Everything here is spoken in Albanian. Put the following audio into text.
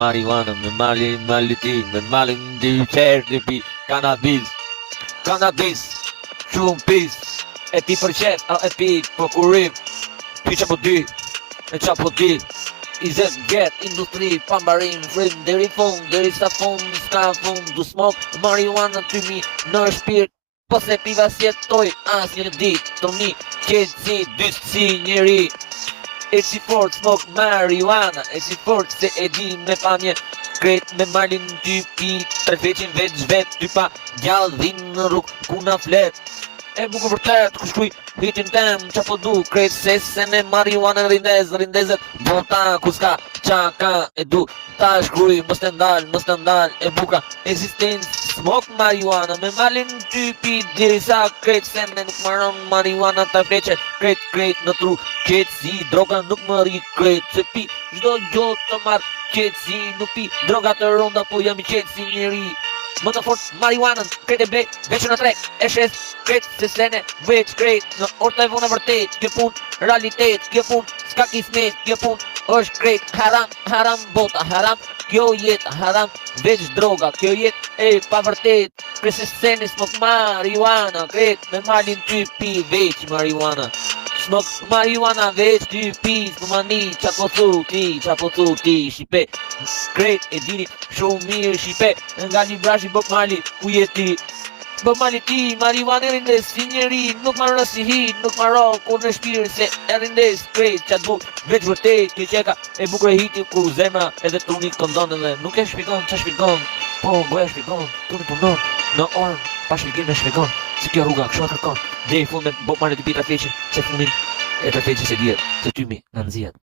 marijuana, me malitin, me malin dyqer të pi, kanabis, shumë pis, e pi për qef, a e pi për kurim, pi që po dy, e qa po di, i zet get, industri, pambarin, frim, deri fund, deri sa fund, s'ka fund, du smok, marijuana ty mi, në shpirt, po se piva sjetoj, as një dit, të mi, qetë si, dyst si njeri, e si fort smoke marijuana, e si fort se e di me pamje, kret me malin ty pi, trefeqin vet ty pa, gjallë dhin në rrug, ku na flet, e buku vërtet, ku shkuj, hitin tem, qa po du, kret sesen e marijuana rindezet, bota ku s'ka, qa ka e du, ta shkruj, mës të ndal, e buka, existence, smoke marijuana, me malin ty pi, diri sa kret sen e nuk maron marijuana ta fleqe, kret në tru, qetë si, droga nuk më ri, kret se pi, gjdo gjot të marrë, qetë si, nuk pi, droga të ronda, po jam i qetë si njeri, më të fort marijuanën, kret e ble, veç në trek, e shes, kret se sene, veç kret, në orta e vona vërtet, kjo pun, realitet, kjo pun, s'ka kismet, kjo pun, është kret, haram bota, haram, kjo jet, haram, veç droga, kjo jet, e pa vërtet, kret se sene, smok marijuana, kret, me malin ty pi, veç marijuana, smok marijuana, veç ty pi, s'mani, qa po thu ti, shipe, kret e dini, shumë mirë shipe, nga një brashi Bob Marley, ku jeti? Bob Marley ti, marijuana e rindes, si njeri, nuk marrë si hi, nuk marrë, kur në shpirë, se e rindes, krejt, qatë buk, veç vërtet, kjo qeka, e bukre hiti, ku zemra, edhe truni këndon edhe, nuk e shpikon, qa shpikon, po, goja shpikon, truni përndon, në orën, pa shpikim me shpikon, si kjo rruga, kështu e kërkon, dhe i fund me Bob Marley të pi trafeqin, se fundin, e trafeqin se djetë, të tymi, në nëzjet.